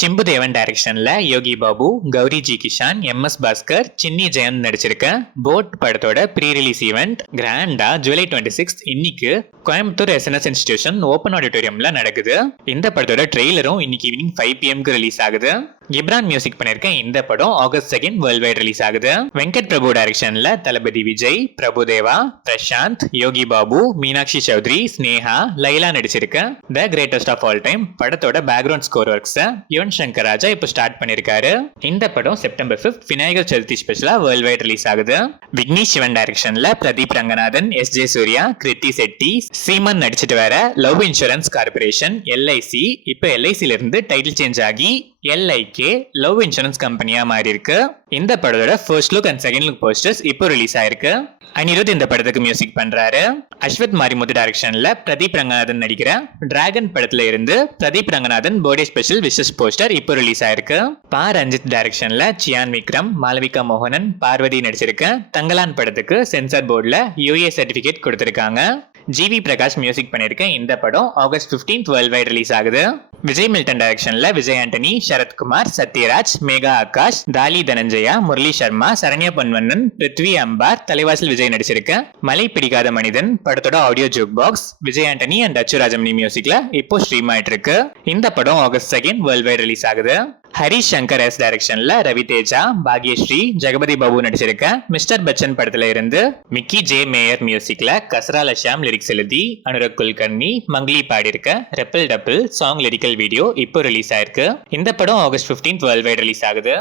சிம்புதேவன் டைரக்ஷன்ல Yogi Babu, Gowri G Kishan, M S. Bhaskar, Chinni Jayanth நடிச்சிருக்க Boat படத்தோட ப்ரீ ரிலீஸ் ஈவெண்ட் கிராண்டா ஜூலை 26 இன்னைக்கு கோயம்புத்தூர் எஸ்என்எஸ் இன்ஸ்டிடியூஷன் ஓப்பன் ஆடிட்டோரியம்ல நடக்குது. இந்த படத்தோட ட்ரெய்லரும் இன்னைக்கு ஈவினிங் 5 PM ரிலீஸ் ஆகுது. கிப்ரான் மியூசிக் பண்ணிருக்க இந்த படம் ஆகஸ்ட் 2 வேர்ல்ட் வைட் ரிலீஸ் ஆகுது. வெங்கட் பிரபு டைரக்ஷன்ல தளபதி விஜய், பிரபுதேவா, பிரசாந்த், யோகி பாபு, மீனாட்சி சௌத்ரி, ஸ்னேகா, லைலா நடிச்சிருக்க the greatest of all time படத்தோட background score works Yuvan Shankar Raja இப்போ ஸ்டார்ட் பண்ணிருக்காரு. இந்த படம் செப்டம்பர் 5 விநாயகர் சதுர்த்தி ஸ்பெஷலா வேர்ல்ட் வைட் ரிலீஸ் ஆகுது. விக்னேஷ் சிவன் டைரக்ஷன்ல பிரதீப் ரங்கநாதன், எஸ்.ஜே. சூர்யா, கிருத்தி செட்டி, சீமன் நடிச்சிட்டு வர லவ் இன்சூரன்ஸ் கார்பரேஷன் எல்ஐசி இப்போ எல்ஐசில இருந்து டைட்டில் சேஞ்ச் ஆகி எல்ஐகே லவ் இன்சூரன்ஸ் கம்பெனியா மாறி இருக்கு. இந்த படத்தோட first look and second look posters இப்போ ரிலீஸ் ஆயிருக்கு. அனிருத் இந்த படத்துக்கு மியூசிக் பண்றாரு. அஸ்வத் மாரிமுத்து டைரக்ஷன்ல பிரதீப் ரங்கநாதன் நடிக்கிற டிராகன் படத்துல இருந்து Pradeep Ranganathan birthday special wishes poster இப்போ ரிலீஸ் ஆயிருக்கு. பா ரஞ்சித் டைரக்ஷன்ல சியான் விக்ரம், மாளவிகா மோகனன், பார்வதி நடிச்சிருக்க தங்கலான் படத்துக்கு சென்சார் போர்டுல யூஏ சர்டிபிகேட் கொடுத்திருக்காங்க. ஜிவி பிரகாஷ் மியூசிக் பண்ணிருக்க இந்த படம் ஆகஸ்ட் 15 வேர்ல்ட் வைட் ரிலீஸ் ஆகுது. விஜய் மில்டன் டைரக்ஷன்ல விஜய் ஆண்டனி, சரத்குமார், சத்யராஜ், மேகா ஆகாஷ், தாலி தனஞ்சயா, முரளி சர்மா, சரண்யா பொன்வண்ணன், பிருத்வி அம்பார், தலைவாசல் விஜய் நடிச்சிருக்க மலை பிடிக்காத மனிதன் படத்தோட audio jukebox Vijay Antony and Achu Rajamani மியூசிக்ல இப்போ ஸ்ட்ரீம் ஆயிட்டு இருக்கு. இந்த படம் ஆகஸ்ட் 2 வேர்ல்ட் வைட் ரிலீஸ் ஆகுது. ஹரிஷ் சங்கர் எஸ் டைரக்ஷன்ல ரவி தேஜா, பாக்யஸ்ரீ, ஜெகபதி பாபு நடிச்சிருக்க மிஸ்டர் பச்சன் படத்துல இருந்து மிக்கி ஜே மேயர் மியூசிக்ல கஸ்ரால ஷாம் லிரிக்ஸ் எழுதி அனுரக் குல்கர்னி, மங்களி பாடியிருக்க ரெப்பிள் டப்பிள் சாங் லிரிக்கல் வீடியோ இப்போ ரிலீஸ் ஆயிருக்கு. இந்த படம் ஆகஸ்ட் 15 வேர்ல்ட் வைட் ரிலீஸ் ஆகுது.